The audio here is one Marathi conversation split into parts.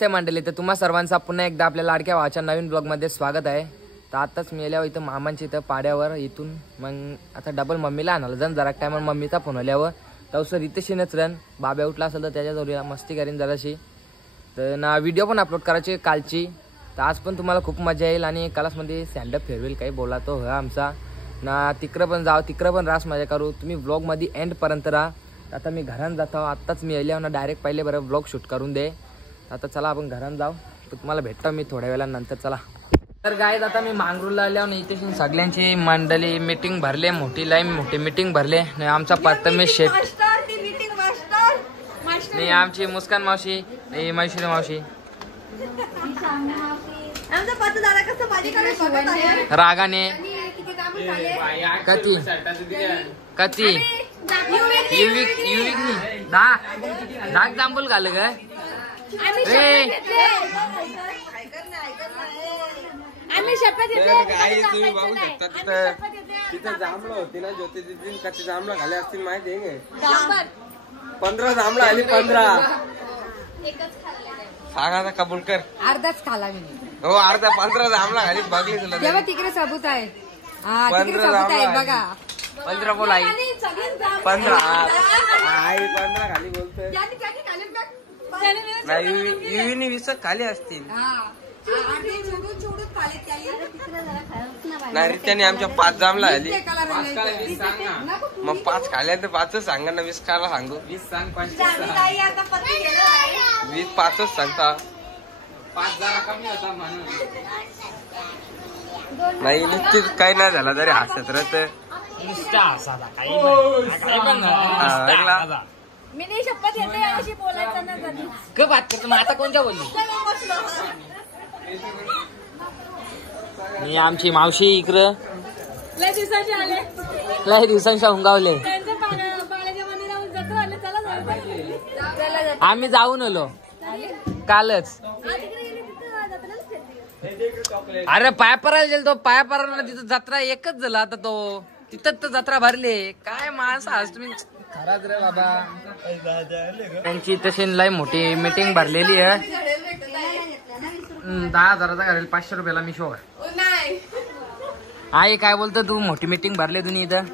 नमस्ते मंडळी, तर तुम्हा सर्वांचा पुन्हा एकदा आपल्या लाडक्या भावाच्या नवीन ब्लॉगमध्ये स्वागत आहे। तर आताच मी आल्यावर इथं मामांच्या इथं पाड्यावर इथून मग आता डबल मम्मीला आणाल जण जरा टाइम मम्मीचा फोन आल्यावर तवसर रितेशीनच रन बाब्या उठला असेल तर त्याच्याजवळ मस्ती करीन जराशी। तर ना व्हिडिओ पण अपलोड करायची कालची, तर आज पण तुम्हाला खूप मजा येईल आणि कैलासमध्ये स्टँडअप फेअरवेल काही बोला तो हा आमचा ना, तिकडं पण जाऊ तिकडं पण रास मजा करू, तुम्ही ब्लॉगमध्ये एंडपर्यंत राहा। आता मी घरात जातो, आत्ताच मी आल्यावर ना डायरेक्ट पहिले बरं ब्लॉग शूट करून दे। आता चला आपण घरात जाऊ, तर तुम्हाला भेटतो मी थोड्या वेळानंतर। चला तर गाईज आता मी मांगरूला आल्यावर इथे सगळ्यांची मंडळी मीटिंग भरले, मोठी मीटिंग भरले। आमचा प्रथमेश शेठ नाही, आमची मुस्कान मावशी नाही, मैश्वरी मावशी रागाने कती कती युविक नी दाग जांभूल घाल ग आम्ही शपथ तुम्ही बघू शकता तिथं जांभळं होती ना, ज्योतिषी कच्चे जांभळं घाले असतील माहिती आहे का? 15 जांभळं आली, 15 सांगा कबूल कर। अर्धाच खाला मी हो, अर्धा 15 जांभळं घाली बघली तुला तेव्हा तिकडे सबूत आहे। तिकडे सबूत आहे बघा। 15 बोल आई, 15 आई 15 खाली बोलतोय नाही, युवीनी 20 खाली असतील नाही, त्याने आमच्या 5 जांभळं आली, मग 5 खाल्या तर 5च सांगा ना, 20 खायला सांगू 20 सांग, 25 20 5च सांगता 5 जरा कमी होता म्हणून नाही, निश्चित काही नाही झाला तरी हसत राहत मी नाही शपथ येते अशी बोलायचं ना कधी क बात करतो मग आता कोणत्या बोलली मी आमची मावशी इकडं लय दिवसाचे आले, लय दिवसांच्या हुंगावले, त्यांच्या पाण्याच्या मंदिरावर जातो आले, चला जाऊ आम्ही जाऊन आलो कालच। अरे पाय परायला गेलो तो, पाय परायला तिथं जत्रा एकच झाला, आता तो तिथं तर जत्रा भरली काय माणसं आज तुम्ही खराच रे बाबा। त्यांची तशी लय मोठी मीटिंग भरलेली आहे, 10,000चा घालेल, 500 रुपयाला मी शो आई काय बोलतो तू, मोठी मीटिंग भरले तुम्ही इथं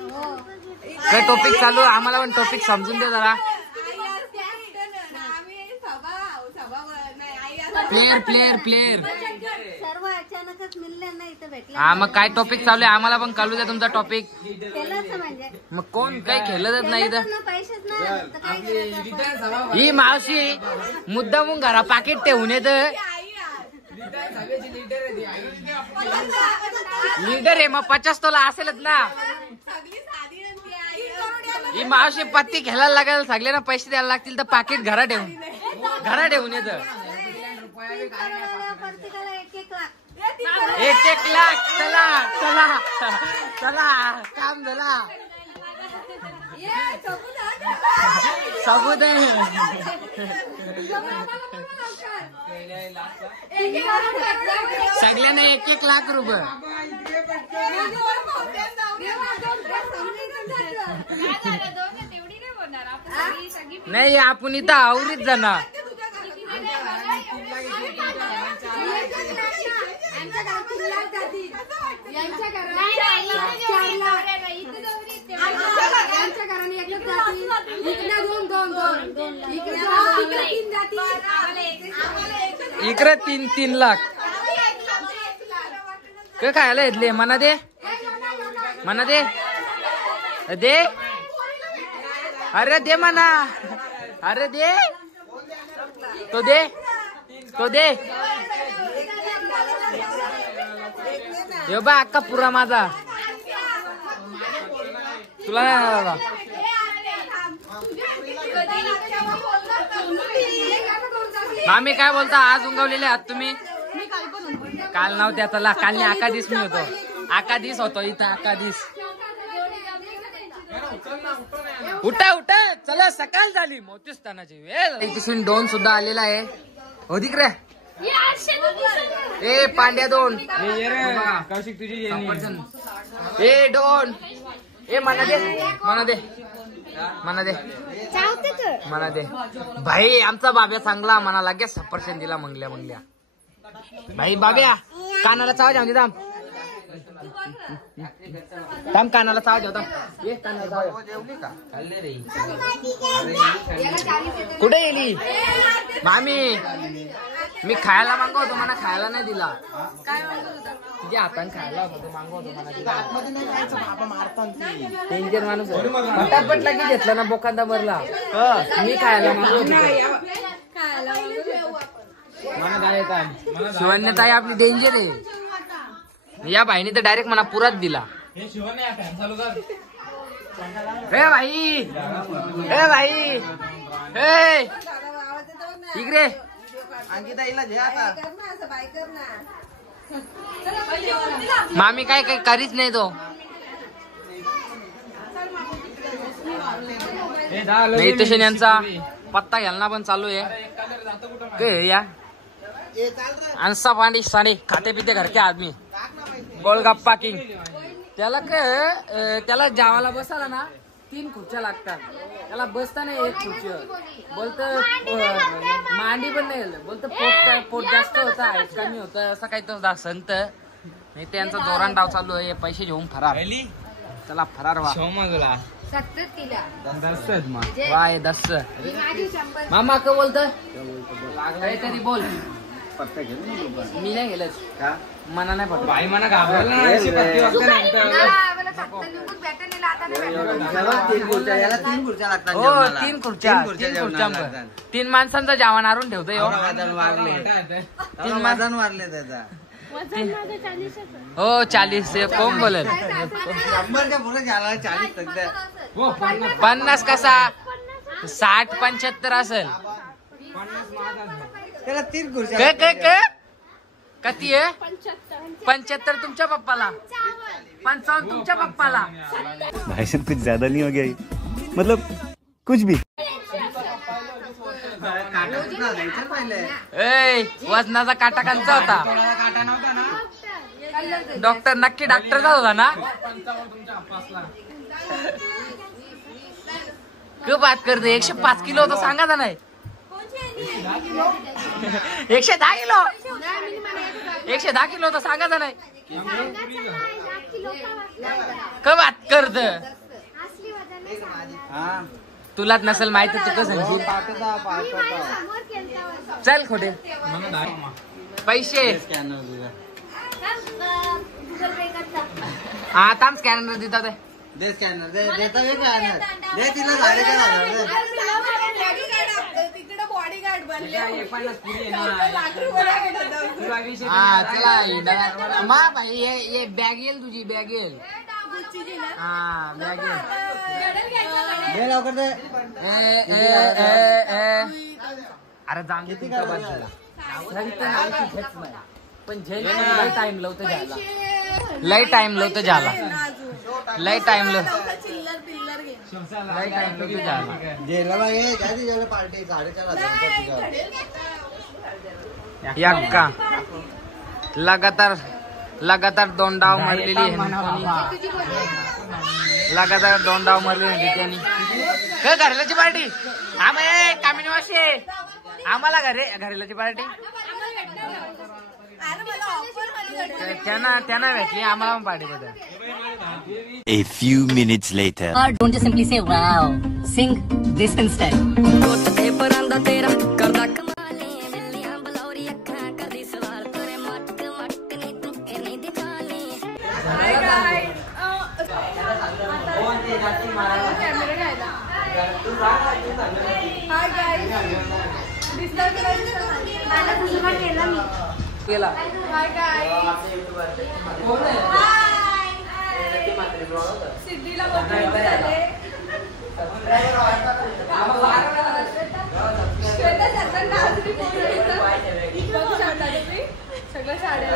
काय टॉपिक चालू, आम्हाला पण टॉपिक समजून दे जरा। प्लेयर सर्व अचानकच मिळले नाही तर भेटले। हा मग काय टॉपिक चालू आहे आम्हाला पण कळू द्या तुमचा टॉपिक। म्हणजे मग कोण काय खेळतच नाही इथं, पैसेच नाही तर काय करायचं? ही मावशी मुद्दामून घरा पाकिट ठेवून येत, लीडर आहे मग 50 तोला असेलच ना। ही मावशी पत्ती खेळायला लागेल, सगळ्यांना पैसे द्यायला लागतील तर पाकिट घरा ठेवून येत। 1 लाख चला काम झाला, सबूत आहे सगळ्यांना 1 लाख रुपये। नाही आपण इथं आवरीत जाणार, इकडे 3 लाख काय खायला येतले, मना दे अरे दे म्हणा, अरे दे तो दे यो बा अक्का पुरा माझा तुला नाही मामी काय बोलता, आज उंगवलेले आहात तुम्ही? काल नव्हत्या, चला काल आकादिस मी होतो, आकादिस होतो इथं, आकादिस उठा चला सकाळ झाली, मोतीस्थानाची वेळ। तिथून 2 सुद्धा आलेला आहे, हो दिक रे ए पांड्या 2 कौशिक तुझी ए 2 ए मना दे मना दे मना दे मना दे भाई. आमचा बाब्या चांगला मना लागेल सफरचंद दिला मंगल्या मंगल्या. भाई बाब्या कानाला चाव जाऊ दे थांब थांब कानाला चाव जाऊ थांब. ये कानाला चाव कुठे गेली मामी. मी खायला मागवतो मला खायला नाही दिला. तुझ्या हाताने खायला होतो मागवतो मला. डेंजर माणूस पटापट लगेच घेतला ना बोकांदा भरला. मी खायला मागवतो. शिवण्यताई आपली डेंजर आहे. या भाईने तर डायरेक्ट मला पुरात दिला. हे भाई हे भाई हे इकडे अंकिताईला घे आता. मामी काय काय करीच नाही तो. तसे यांचा पत्ता घ्यालना पण चालू आहे. काय या अंसा पांडी साडी खाते पिते घर के आदमी गोलगप्पा किंग. त्याला काय त्याला जेवायला बसायला ना 3 खुर्च्या लागतात. त्याला बसता नाही 1 खुर्ची. बोलत मांडी पण नाही बोलत पोट जास्त होता कमी होतं असं काही तो संत नाही. त्यांचा जोरान डाव चालू आहे. पैसे घेऊन फरार. चला फरार व्हा. वाय 10 मामा का बोलत काहीतरी बोल. मी नाही गेलच मना नाही पडत भाई. मना घाबरला हो 3 खुर्च्या 3 माणसांचा जेवण आणून ठेवतोय. 3 माणसां वारले त्याचा हो 40 कोण बोलत 50 कसा 60-75 असेल. त्याला 3 खुर्च्या किती आहे 75 तुमच्या पप्पाला 55 तुमच्या पप्पाला. भाई साहब कुछ ज्यादा नहीं हो गया मतलब कुछ भी. वजनाचा काटा कंचा होता. डॉक्टर नक्की डॉक्टरचा होता ना. क बात करते 105 किलो होता सांगा था नाही. 110 किलो 110 किलो होता सांगा था नाही. क बात करत तुलाच नसेल माहिती तू कसं चल खोटे पैसे हा थांब स्कॅनर देतात. दे स्कॅनर देता दे तिला झाले काय तिकडे बॉडीगार्ड बनले. हा चला मा भाई ये बॅग येईल तुझी बॅग येईल. हा बॅग येईल लवकर दे. अरे जांगे तुमच्या बाजूला पण लय टाइम लवत झाला. लय टाइम लवत झाला. लय टाइम लवत झाला. पार्टी 4.5 लगातार 2 डाव मारलेली आहे. लगातार 2 डाव मारले होते त्यांनी. काय घरल्याची पार्टी कामिनी वाशे आम्हाला घरल्याची पार्टी त्यांना भेटली आम्हाला पण पार्टी बद्दल. A few minutes later. Don't just simply say wow. Sing this instead. गेला सिद्धीला मोठी झाले. सगळं साड्या.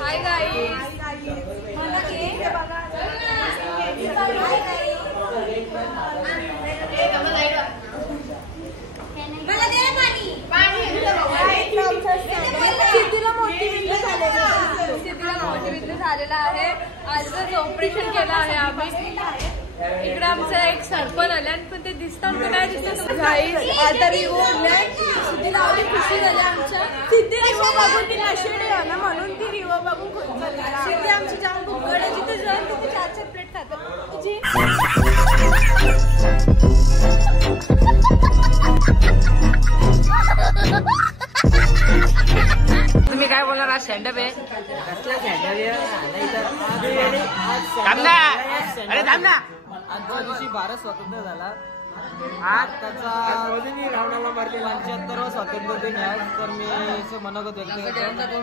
हाय गाईस सिद्धीला मोठी विंडो झालेला आहे. सेलिब्रेशन केलं आहे आम्ही. इकडे आमचं एक सरपण आल्या पण ते दिसतात तर काय दिसतात. आता रिवो उडलाय, सिद्धी लावली, खुशी झाली आमच्या. सिद्धी रिवो बघून ती नशेडी आहे ना, म्हणून ती रिवो बघून खुश झाली. सिद्धी आमची जाम भुक्कड आहे, जिथे जाऊन तिथे 4 प्लेट खातात. तुझी तुम्ही काय बोलणार आज स्टँडअप आहे? अरे थांब ना. आजच्या दिवशी भारत स्वतंत्र झाला. आज त्याचा 75वा स्वातंत्र्य दिन आहे. तर मी असं मनोगत व्यक्त करतो.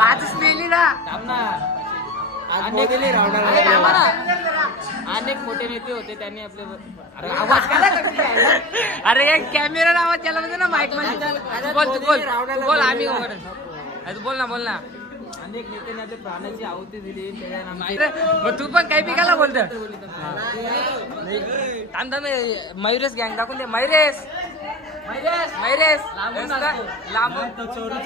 आजच मेली ना. थांब ना. अनेक मोठे नेते होते, त्यांनी आपले आवाज अरे कॅमेरा आवाज त्याला म्हणजे ना माईक मध्ये बोल बोल आम्ही बोल ना. अनेक नेत्यांनी आपल्या प्राणाची आहुती दिली. मग तू पण काही पिकाला बोलत. मयुरेश गँग टाकून दे. मयुरेश लांबून चोरून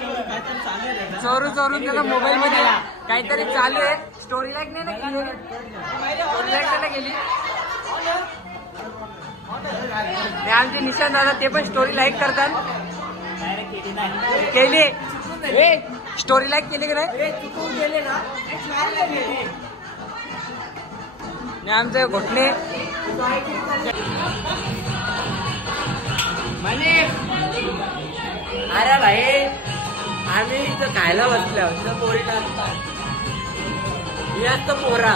त्याला मोबाईल मध्ये काहीतरी चालू आहे. स्टोरी लाईक नाही ना स्टोरी लाईक त्याला गेली. आमचे निशांत दादा ते पण स्टोरी लाईक करतात. केली स्टोरी लाईक केली की नाही? आमचे घोटणे अरे भाई, आम्ही इथं खायला बसलो. पोरी यात पोरा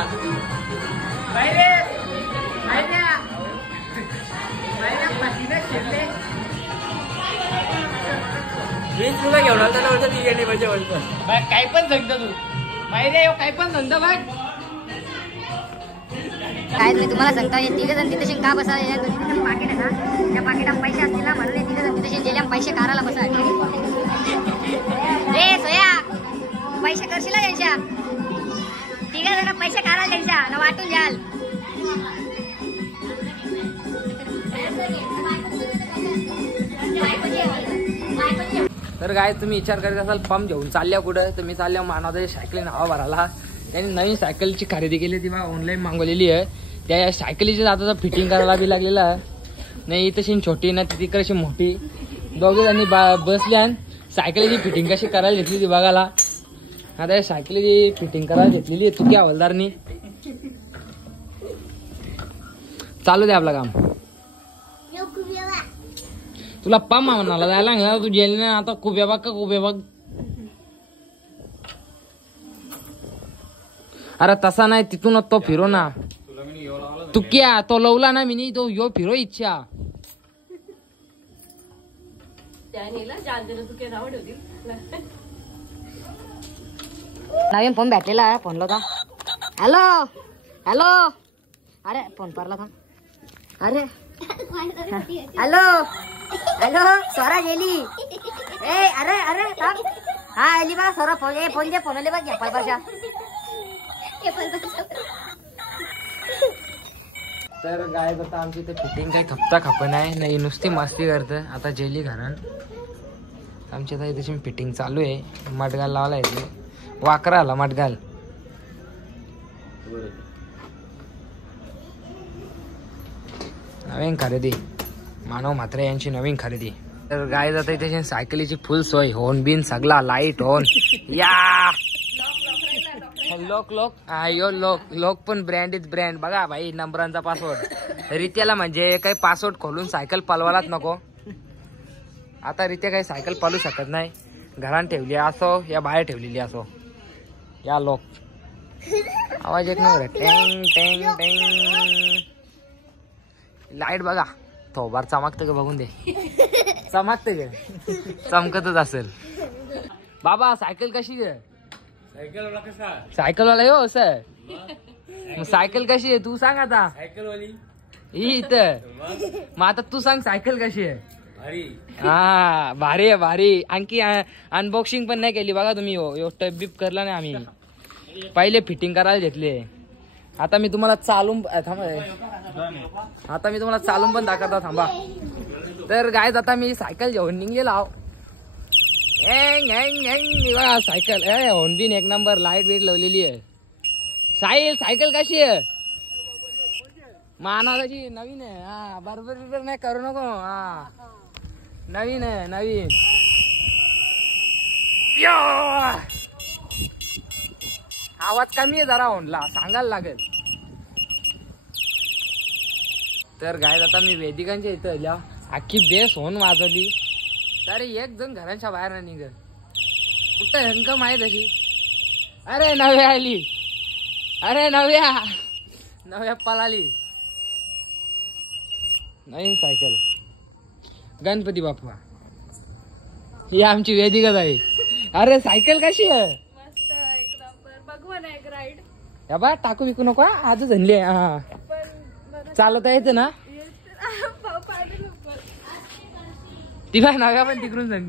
वीस रुपये घेऊन आला ना, ती गेली म्हणजे बोलतो. काही पण धंदा तू माहिती काही पण धंदा बघ. काय मी तुम्हाला सांगतो, हे 3 जण तिथे का बसा. या पाकिट आहे ना, त्या पाकिटात पैसे असतील ना, म्हणून 3 जण तिथे गेल्या पैसे काराला बसा. रे सोया, पैसे करशील त्यांच्या 3 जण पैसे काढाल त्यांच्या ना, वाटून घ्याल. तर काय तुम्ही विचार करत असाल पंप घेऊन चालल्या कुठं, तर मी चालल्या मानवच्या सायकलीने हवा भरायला. त्यांनी नवीन सायकलची खरेदी केली, ती मला ऑनलाईन मागवलेली आहे. त्या सायकलीची आता फिटिंग करायला बी लागलेला आहे. नाही इथं छोटी ना तिकडे मोठी. दोघे जणी बसल्या सायकलीची फिटिंग कशी करायला घेतली ती बघायला. आता या सायकलीची फिटिंग करायला घेतलेली आहे तुक्या हवालदारनी. चालू दे आपलं काम. तुला पंप म्हणाला जायला लागला, तू गेली ना आता कुब्या बघ का कुब्या बघ. अरे तसा नाही, तिथूनच तो फिरो ना. तू क्या तो लवला ना मी तो यो फिरो इच्छा. नवीन फोन भेटलेला आहे. फोन लावता. हॅलो अरे फोन परला था. अरे हॅलो स्वरा गेली. अरे थांब. हा आली बा स्वरा. फोन दे. फोन आले बघ घ्या पैसा. तर गाय आता आमची इथे फिटिंग काही खपता खपन आहे नाही, नुसती मस्ती करतं. आता जेली घरान आमची आता इथे फिटिंग चालू आहे. मटगाल लावला इथे वाकरा आला मटगाल. नवीन खरेदी मानव म्हात्रे यांची नवीन खरेदी. तर गाय जाता इथे सायकलीची फुल सोय, होन बिन सगळा लाईट होन या लोक पण ब्रँड इज ब्रँड. बघा भाई नंबरांचा पासवर्ड. रित्याला म्हणजे काही पासवर्ड खोलून सायकल पलवायलाच नको. आता रित्या काही सायकल पालू शकत नाही. घरात ठेवली असो या बाहेर ठेवलेली असो. या लोक आवाज एक number. Tang tang tang. Light बघा थोबार चमकतं का बघून दे. चमकतं का? चमकतच असेल. बाबा सायकल कशी आहे? सायकल वाला हो सर. सायकल कशी आहे तू सांग आता. सायकल वाली इथं मग आता तू सांग सायकल कशी आहे. हा भारी आहे भारी. आणखी अनबॉक्सिंग पण नाही केली बघा तुम्ही. टप बिप करला नाही आम्ही. पहिले फिटिंग करायला घेतले. आता मी तुम्हाला चालून पण दाखवता थांबा. तर गायज आता मी सायकल घेऊन निघलेला. बघा सायकल होनबीन एक नंबर. लाईट वेट लावलेली आहे. साहिल सायकल कशी आहे? मानाची नवीन आहे. हा बरोबर बिबर नाही करू नको. हा नवीन आहे नवीन. यो! आवाज कमी आहे जरा होणला सांगायला लागेल. तर गाय आता मी वेदिकांच्या इथं अख्खी बेस होऊन वाजवली. अरे एक जण घरांच्या बाहेर नाही निघत. कुठं हंक माहित अशी. अरे नव्या आली. अरे नव्या पळाली. नवीन सायकल. गणपती बाप्पा ही आमची वेदिकाच आहे. अरे सायकल कशी आहे? मस्त एक नंबर. बघू ना एक राईड. या बा टाकू विकू नको. आजच आणली. हा चालवता येते ना? ती बा नव्या पण तिकडून झाली.